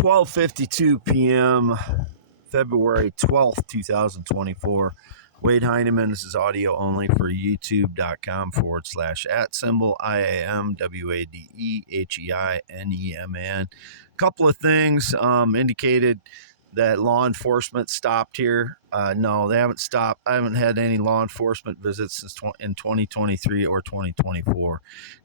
12:52 p.m., February 12th, 2024. Wade Heineman. This is audio only for youtube.com/@ IAMWADEHEINEMAN. Couple of things indicated that law enforcement stopped here. No, they haven't stopped. I haven't had any law enforcement visits since in 2023 or 2024.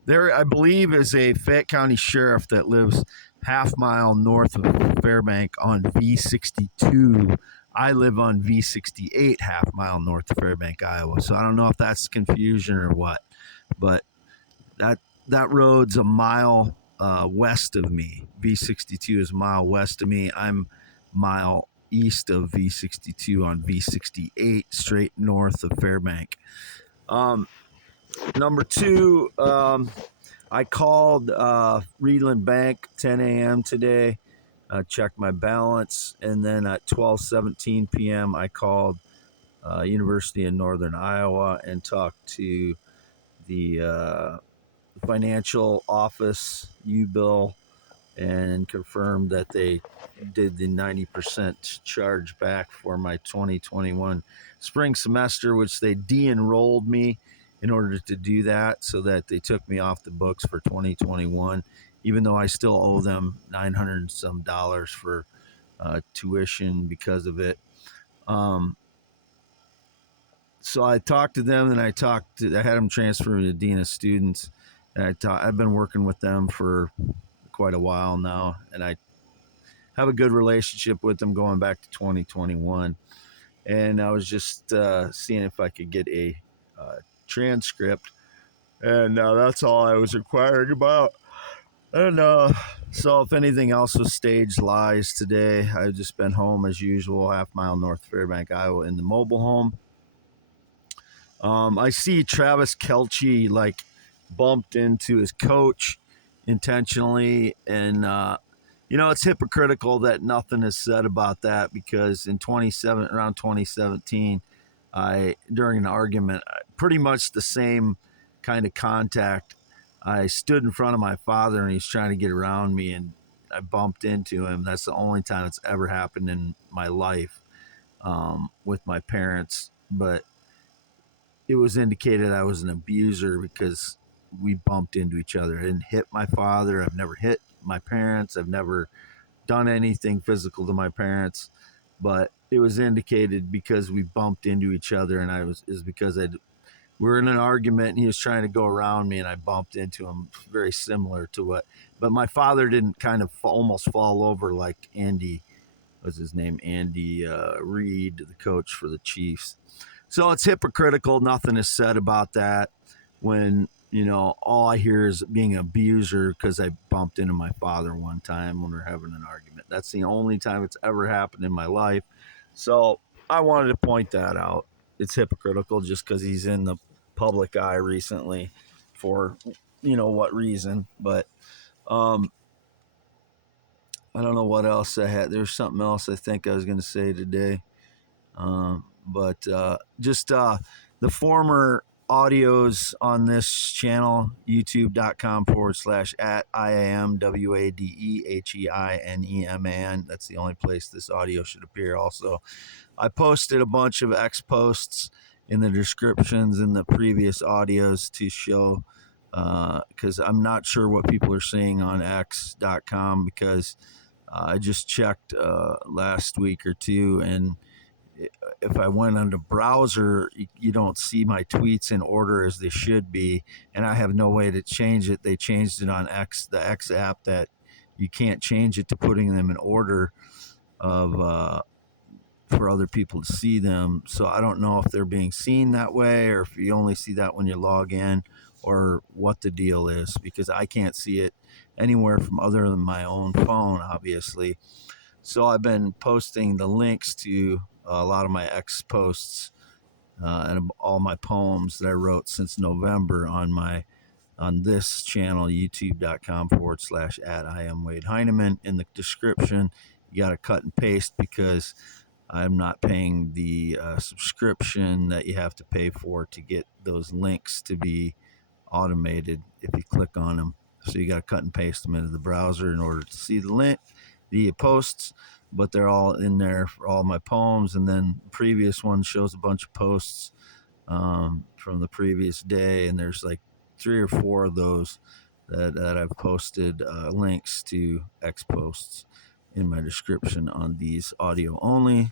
There, I believe, is a Fayette County sheriff that lives half-mile north of Fairbank on V62. I live on V68, half-mile north of Fairbank, Iowa. So I don't know if that's confusion or what, but that road's a mile west of me. V62 is a mile west of me. I'm mile east of V62 on V68, straight north of Fairbank. Number two, I called Reedland Bank 10 a.m. today, checked my balance, and then at 12:17 p.m. I called University of Northern Iowa and talked to the financial office, U-Bill, and confirmed that they did the 90% charge back for my 2021 spring semester, which they de-enrolled me in order to do that, so that they took me off the books for 2021, even though I still owe them $900 and some for tuition because of it. So I talked to them, and I had them transfer to the Dean of Students, and I've been working with them for quite a while now, and I have a good relationship with them going back to 2021. And I was just seeing if I could get a transcript, and that's all I was inquiring about. And so if anything else was staged lies today, I've just been home as usual, half-mile north of Fairbank, Iowa, in the mobile home. I see Travis Kelce bumped into his coach intentionally, and it's hypocritical that nothing is said about that, because in around 2017, during an argument, pretty much the same kind of contact, I stood in front of my father and he's trying to get around me, and I bumped into him. That's the only time it's ever happened in my life with my parents, but it was indicated I was an abuser because we bumped into each other. I didn't hit my father. I've never hit my parents. I've never done anything physical to my parents, but it was indicated because we bumped into each other, and because we were in an argument and he was trying to go around me and I bumped into him, very similar to but my father didn't kind of almost fall over like Andy, what's his name? Andy Reid, the coach for the Chiefs. So it's hypocritical. Nothing is said about that when, all I hear is being an abuser because I bumped into my father one time when we were having an argument. That's the only time it's ever happened in my life. So I wanted to point that out. It's hypocritical just because he's in the public eye recently for, what reason. But I don't know what else I had. There's something else I think I was going to say today. But the former audios on this channel, youtube.com /@ IAMWADEHEINEMAN. That's the only place this audio should appear. Also, I posted a bunch of X posts in the descriptions in the previous audios to show, because I'm not sure what people are seeing on X.com, because I just checked last week or two, and if I went on the browser, you don't see my tweets in order as they should be, and I have no way to change it. They changed it on X, the X app, that you can't change it to putting them in order of for other people to see them. So I don't know if they're being seen that way, or if you only see that when you log in, or what the deal is, because I can't see it anywhere from other than my own phone, obviously. So I've been posting the links to a lot of my X posts and all my poems that I wrote since November on this channel, youtube.com /@ I am Wade Heineman. In the description, you got to cut and paste, because I'm not paying the subscription that you have to pay for to get those links to be automated if you click on them. So you got to cut and paste them into the browser in order to see the link. the posts, but they're all in there for all my poems. And then the previous one shows a bunch of posts from the previous day, and there's like 3 or 4 of those that I've posted links to X posts in my description on these audio only.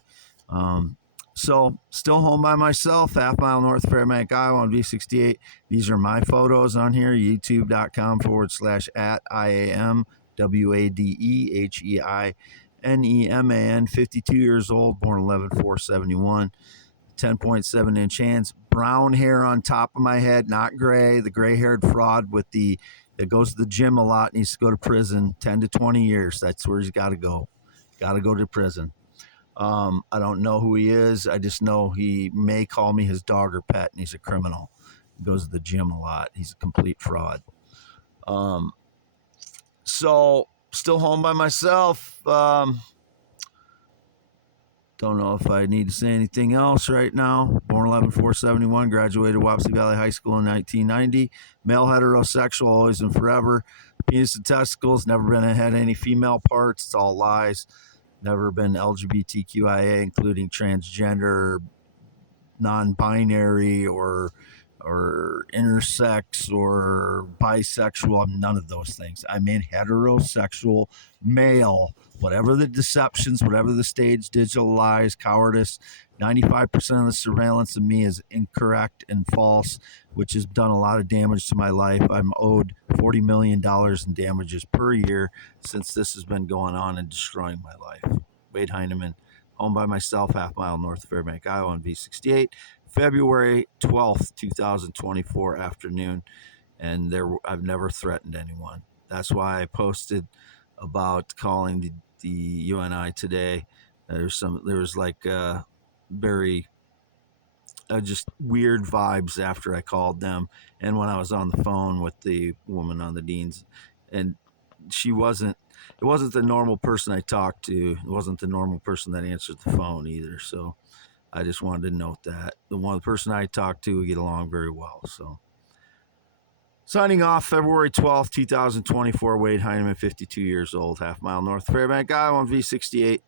So still home by myself, half mile north Fairbank, Iowa on V68. These are my photos on here, youtube.com/@IAM WADEHEINEMAN, 52 years old, born 11/4/71, 10.7-inch hands, brown hair on top of my head, not gray. The gray-haired fraud that goes to the gym a lot needs to go to prison, 10 to 20 years. That's where he's got to go. Got to go to prison. I don't know who he is. I just know he may call me his dog or pet, and he's a criminal. He goes to the gym a lot. He's a complete fraud. So still home by myself. Don't know if I need to say anything else right now. Born 11/4/71, graduated Wapsie Valley High School in 1990. Male, heterosexual, always and forever. Penis and testicles, never been had any female parts. It's all lies. Never been LGBTQIA, including transgender, non-binary, or intersex or bisexual. I'm none of those things. I'm a heterosexual male. Whatever the deceptions, whatever the stage digital lies, cowardice, 95% of the surveillance of me is incorrect and false, which has done a lot of damage to my life. I'm owed $40 million in damages per year since this has been going on and destroying my life. Wade Heineman, home by myself, half mile north of Fairbank, Iowa on V68. February 12th, 2024 afternoon, and I've never threatened anyone. That's why I posted about calling the UNI today. There was like very just weird vibes after I called them, and when I was on the phone with the woman on the deans, and it wasn't the normal person I talked to. It wasn't the normal person that answered the phone either. So I just wanted to note that the person I talked to, we get along very well. So signing off, February 12th, 2024, Wade Heineman, 52 years old, half mile north Fairbank, Iowa on V68.